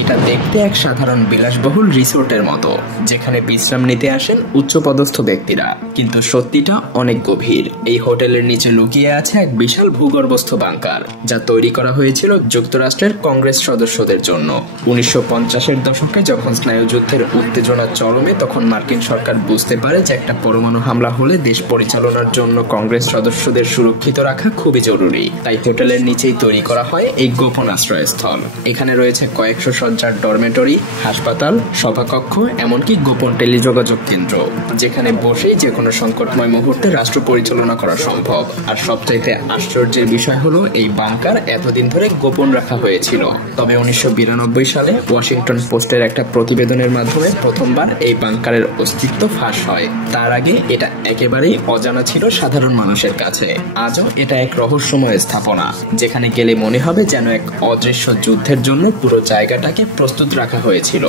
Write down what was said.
এটা দেখতে এক সাধারণ বিলাসবহুল রিসোর্টের মতো, যেখানে বিশ্রাম নিতে আসেন উচ্চপদস্থ ব্যক্তিরা, কিন্তু সত্যিটা অনেক গভীর। এই হোটেলের নিচে লুকিয়ে আছে এক বিশাল ভূগর্ভস্থ বাংকার, যা তৈরি করা হয়েছিল যুক্তরাষ্ট্রের কংগ্রেস সদস্যদের জন্য। 1950-এর দশকে যখন স্নায়ুযুদ্ধের উত্তেজনা চরমে, তখন মার্কিন সরকার বুঝতে পারে যে একটা পরমাণু হামলা হলে দেশ পরিচালনার জন্য কংগ্রেস সদস্যদের সুরক্ষিত রাখা খুবই জরুরি। তাই হোটেলের নিচেই তৈরি করা হয় এই গোপন আশ্রয়স্থল। এখানে রয়েছে কয়েকশো সজ্জার ডরমেটরি, হাসপাতাল, সভাকক্ষ, এমনকি গোপন টেলিযোগাযোগ কেন্দ্র, যেখানে বসেই যে কোনো সংকটময় মুহূর্তে রাষ্ট্র পরিচালনা করা সম্ভব। আর সবচাইতে আশ্চর্যের বিষয় হলো, এই বাংকার এতদিন ধরে গোপন রাখা হয়েছিল। তবে 1992 সালে ওয়াশিংটন পোস্টের একটা প্রতিবেদনের মাধ্যমে প্রথমবার এই বাংকারের অস্তিত্ব ফাঁস হয়। তার আগে এটা একেবারেই অজানা ছিল সাধারণ মানুষের কাছে। আজও এটা এক রহস্যময় স্থাপনা, যেখানে গেলে মনে হবে যেন এক অদৃশ্য যুদ্ধের জন্য পুরো জায়গাটাকে প্রস্তুত রাখা হয়েছিল।